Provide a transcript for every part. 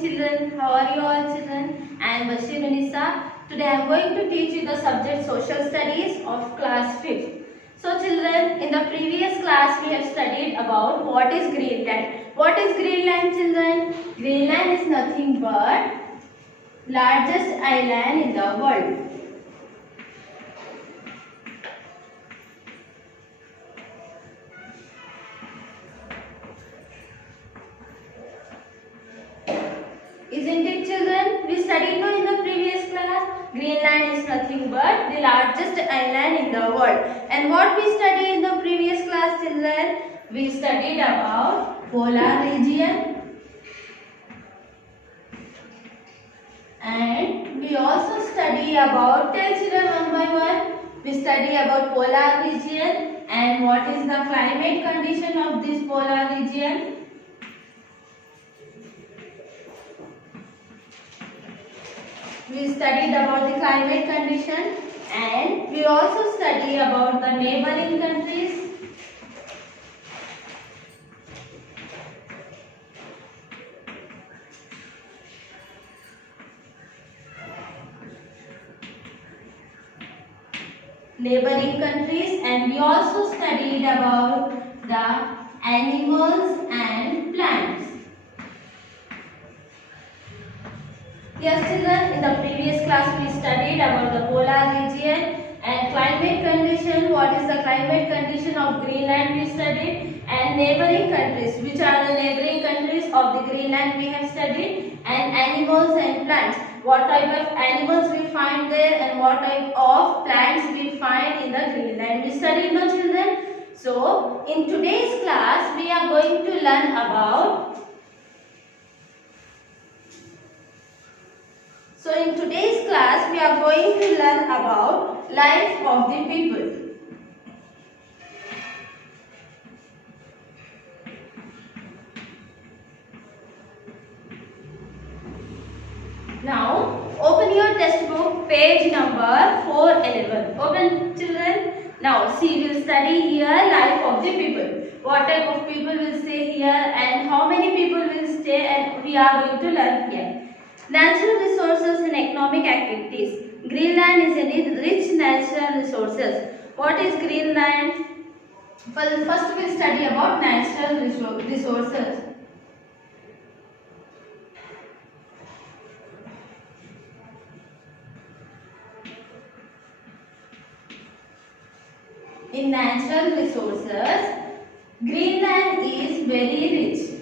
children. How are you all children? I am Bashir Unisa. Today I am going to teach you the subject Social Studies of class 5th. So children, in the previous class we have studied about what is Greenland. What is Greenland children? Greenland is nothing but largest island in the world. Isn't it children? We studied in the previous class. Greenland is nothing but the largest island in the world. And what we studied in the previous class children? We studied about polar region. And we also study about, tell children one by one. We study about polar region and what is the climate condition of this polar region. We studied about the climate condition and we also study about the neighboring countries. And we also studied about the animals and plants. Yes children, in the previous class we studied about the polar region and climate condition. What is the climate condition of Greenland we studied, and neighboring countries. Which are the neighboring countries of the Greenland we have studied, and animals and plants. What type of animals we find there and what type of plants we find in the Greenland. We studied, no children? So in today's class we are going to learn about in today's class we are going to learn about life of the people. Now open your textbook, page number 411. Open children. Now see, we will study here life of the people. What type of people will stay here and how many people will stay, and we are going to learn here. Natural resources and economic activities. Greenland is a rich natural resources. What is Greenland? First we will study about natural resources. In natural resources, Greenland is very rich.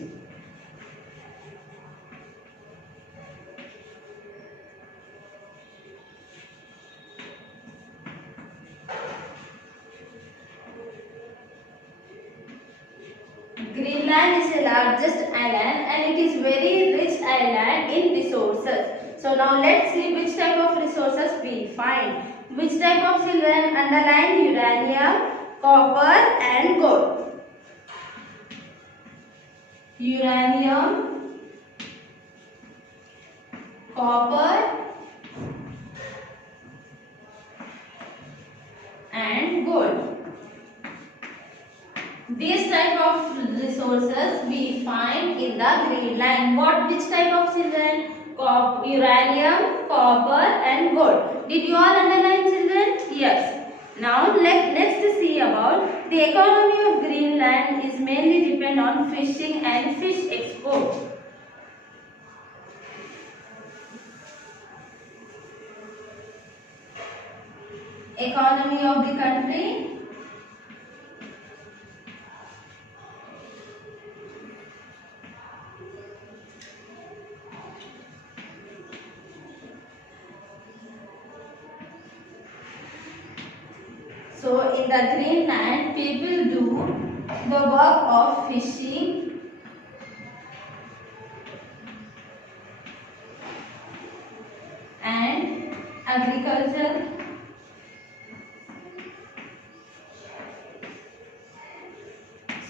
Greenland is the largest island and it is very rich island in resources. So now let's see which type of resources we find. Which type of children? Underline uranium, copper and gold. Uranium, copper and gold. These type of resources we find in the Greenland. Which type of children? Uranium, copper and gold. Did you all underline children? Yes. Now let's see about the economy of Greenland is mainly depend on fishing and fish export. Economy of the country. So in the Greenland, people do the work of fishing and agriculture.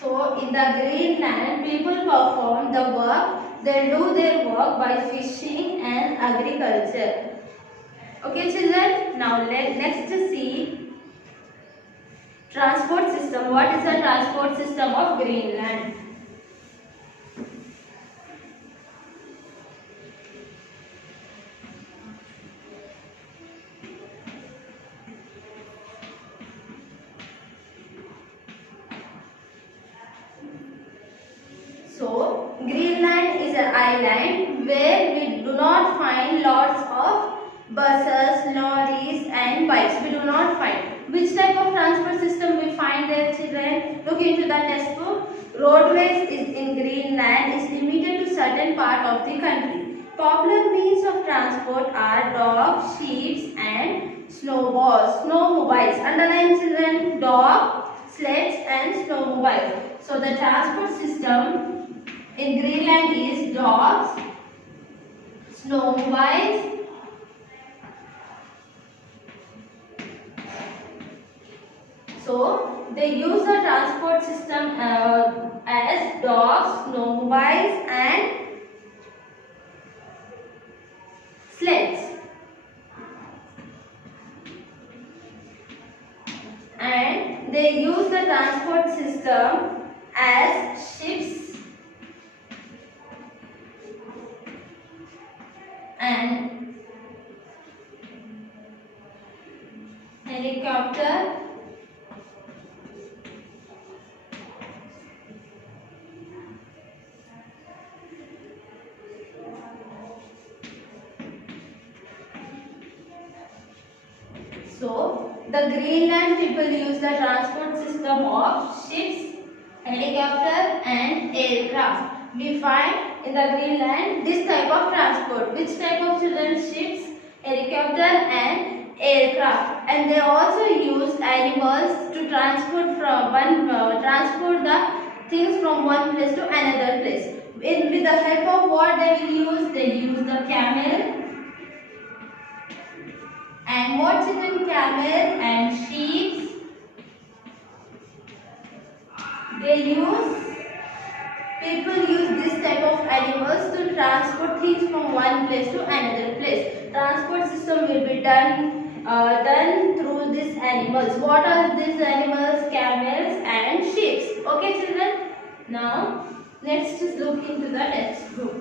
So in the Greenland, people perform the work, they do their work by fishing and agriculture. Okay children, now let's see transport system. What is the transport system of Greenland? an island where we do not find lots of buses, lorries and bikes. We do not find. Which type of transport system we find there, children? Look into the textbook. Roadways is in Greenland is limited to certain part of the country. Popular means of transport are dogs, sheep and snowmobiles. Underline, children. Dog, sleds and snowmobiles. So the transport system in Greenland is dogs, snowmobiles, so they use the transport system as dogs, snowmobiles and sleds. And they use the transport system as ships and helicopter So, the Greenland people use the transport system of ships, helicopter and aircraft. We find in the Greenland this type of transport. Which type of children? Ships, helicopter and aircraft. And they also use animals to transport the things from one place to another place. With the help of what they will use? They use the camel. And what children? Camel and sheep. People use this type of animals to transport things from one place to another place. Transport system will be done through these animals. What are these animals? Camels and sheep. Okay, children. Now let's just look into the textbook.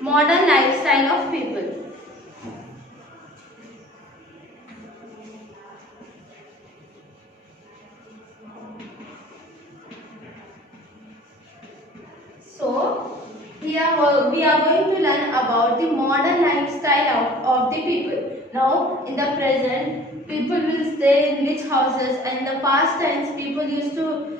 Modern lifestyle of people. So, we are going to learn about the modern lifestyle of the people. Now, in the present, people will stay in which houses, and in the past times, people used to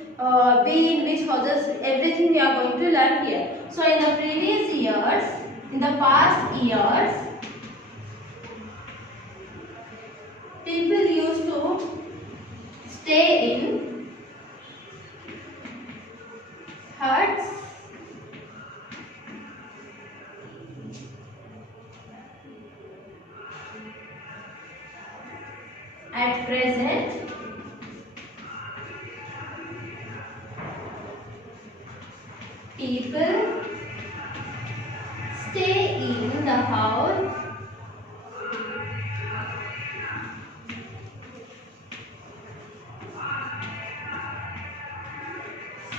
be in which houses. Everything we are going to learn here. So, in the previous years, in the past years, people used to stay in huts, at present people stay in the house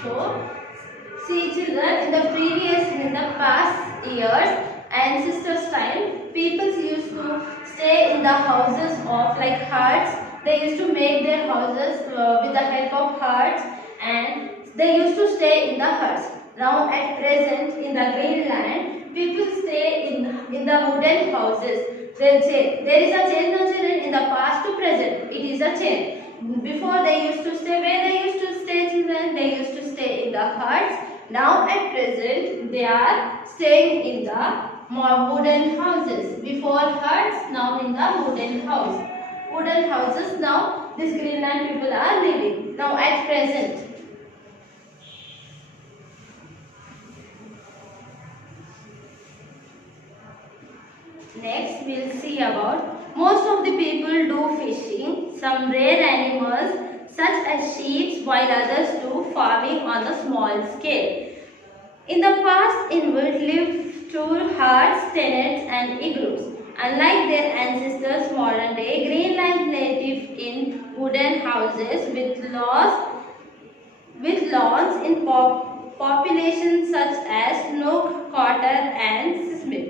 So, see children, in the past years, ancestors' time, people used to stay in the houses of like huts. They used to make their houses with the help of huts, and they used to stay in the huts. Now at present in the Greenland, people stay in the wooden houses. There is a change now children in the past to present. It is a change. Before they used to stay, where they used to stay children? They used to stay in the huts. Now at present they are staying in the wooden houses. Before huts, now in the wooden house. Wooden houses now these Greenland people are living. Now at present. Next we will see about most of the people do fishing, some rare animals such as sheep, while others do farming on a small scale. In the past, Inuit lived through huts, tents and igloos. Unlike their ancestors, modern day Greenland native in wooden houses with lawns in populations such as Snook, Cotter and Smith.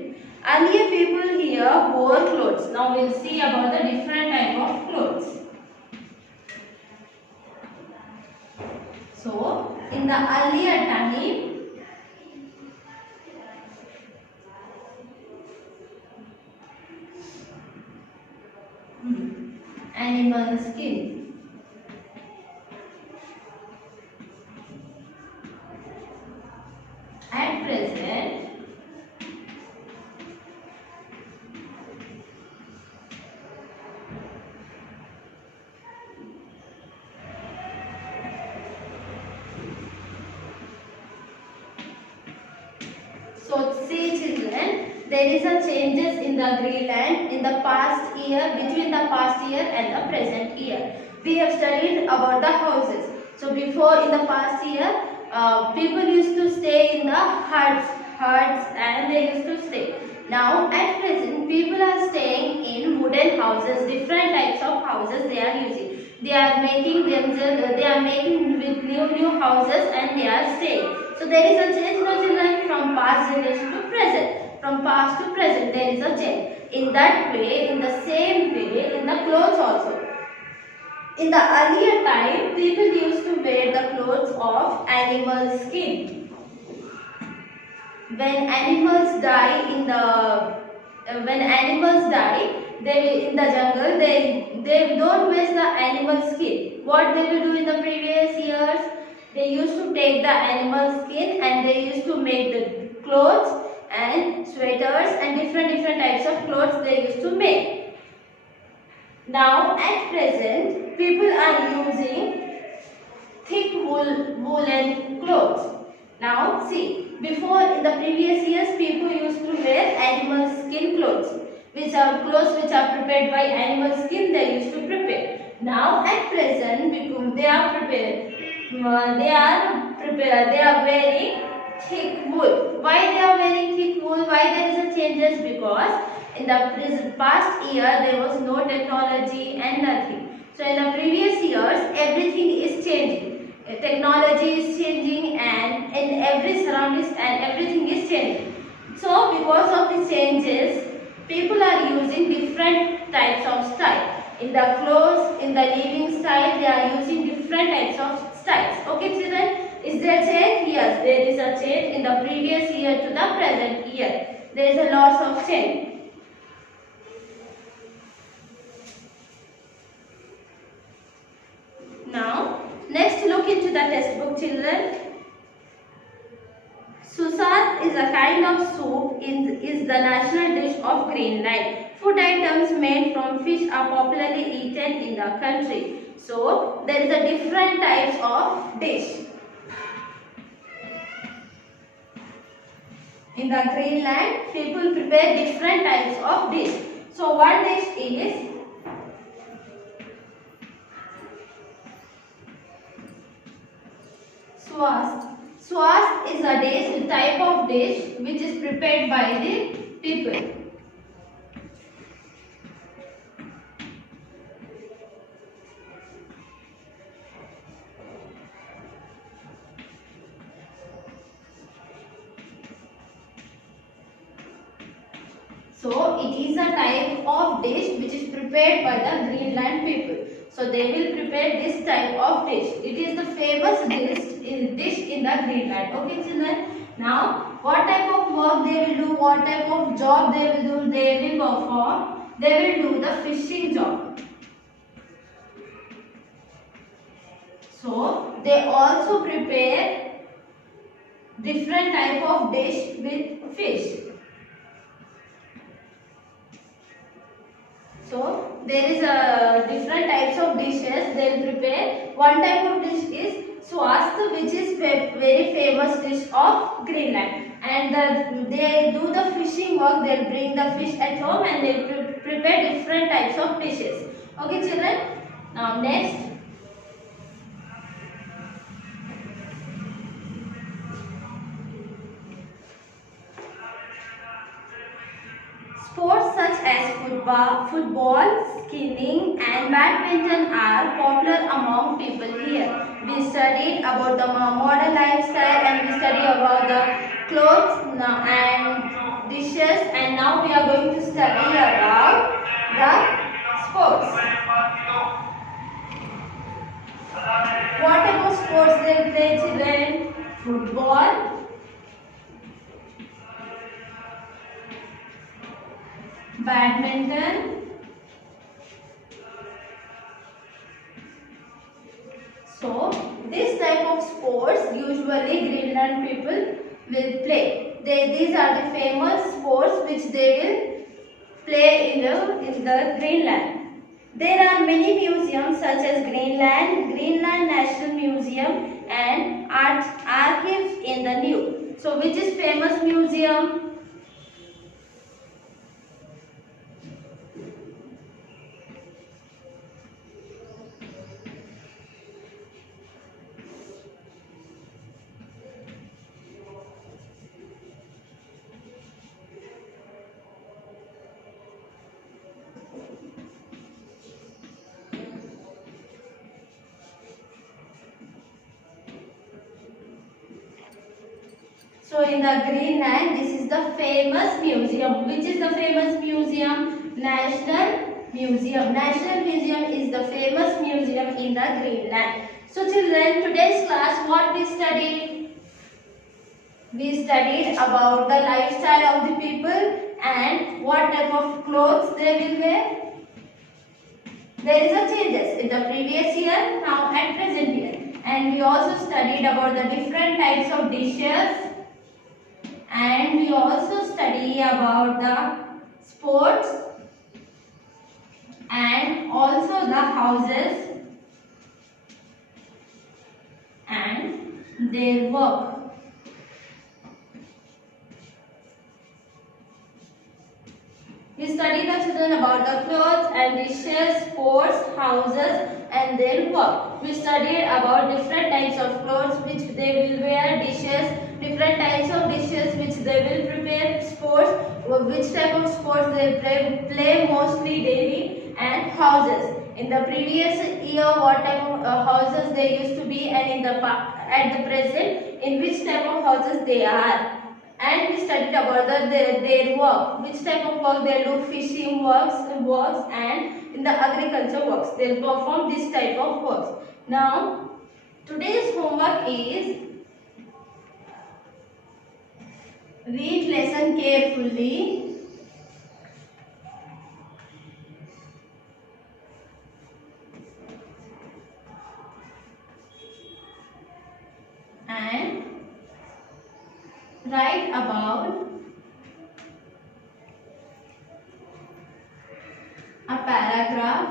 Earlier people here wore clothes. Now we will see about the different type of clothes. in the earlier time, animal skin. At present, so see children, there is a changes in the Greenland in the past year, between the past year and the present year. We have studied about the houses. So before, in the past year, people used to stay in the huts and they used to stay. Now at present, people are staying in wooden houses, different types of houses they are using. They are making themselves, they are making with new houses and they are staying. So there is a change, no children, from past generation to present. From past to present, there is a change. In that way, in the same way, in the clothes also. In the earlier time, people used to wear the clothes of animal skin. When animals die they in the jungle, they don't waste the animal skin. What they will do in the previous years? They used to take the animal skin and they used to make the clothes and sweaters and different types of clothes they used to make. Now at present, people are using thick woolen clothes. Now see, before in the previous years, people used to wear animal skin clothes, which are prepared by animal skin. They used to prepare. Now at present, they are prepared. They are wearing thick wool. Why they are wearing thick wool? Why there is a changes? Because in the past year there was no technology and nothing. So in the previous years, everything is changing. Technology is changing and in every surroundings and everything is changing. So because of the changes, people are using different types of style. In the clothes, in the living style, they are using different types of styles. Okay children, is there change? Yes, there is a change in the previous year to the present year. There is a lots of change. Now, next look into the textbook children. Susat is a kind of soup is the national dish of Greenland. Food items made from fish are popularly eaten in the country. So, there is a different types of dish. In the Greenland, people prepare different types of dish. So, one dish is Swast. Swast is a type of dish which is prepared by the people. So it is a type of dish which is prepared by the Greenland people. So they will prepare this type of dish. It is the famous dish in the Greenland. Okay children. Now what type of work they will do, what type of job they will do, they will perform. They will do the fishing job. So they also prepare different type of dish with fish. So there is a different types of dishes they will prepare. One type of dish is swast, which is very famous dish of Greenland. And they do the fishing work. They will bring the fish at home and they will prepare different types of dishes. Okay, children. Now next. Sports such as football, skiing and badminton are popular among people here. We studied about the modern lifestyle and we studied about the clothes and dishes, and now we are going to study about the sports. What about sports they play children? football, badminton. So this type of sports usually Greenland people will play. These are the famous sports which they will play in the Greenland. There are many museums such as Greenland National Museum and archives in the new. So which is famous museum? So in the Greenland, this is the famous museum. Which is the famous museum? National Museum. National Museum is the famous museum in the Greenland. So children, today's class what we studied? We studied about the lifestyle of the people and what type of clothes they will wear. There is a changes in the previous year, now at present year. And we also studied about the different types of dishes. And we also study about the sports and also the houses and their work. We study the children about the clothes and dishes, sports, houses and their work. We studied about different types of clothes which they will wear, dishes, different types of dishes which they will prepare, sports, which type of sports they play mostly daily, and houses. In the previous year, what type of houses they used to be, and in the at the present, in which type of houses they are. And we studied about their work, which type of work they do, fishing works, and in the agriculture works. They perform this type of works. Now, today's homework is read lesson carefully and write about a paragraph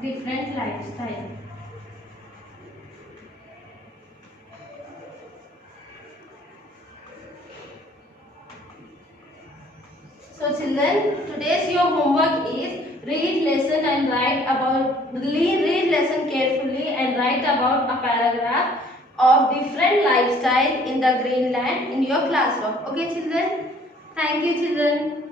different lifestyle. So children, today's your homework is read lesson and write about, read lesson carefully and write about a paragraph of different lifestyle in the Greenland in your classroom. Okay children? Thank you children.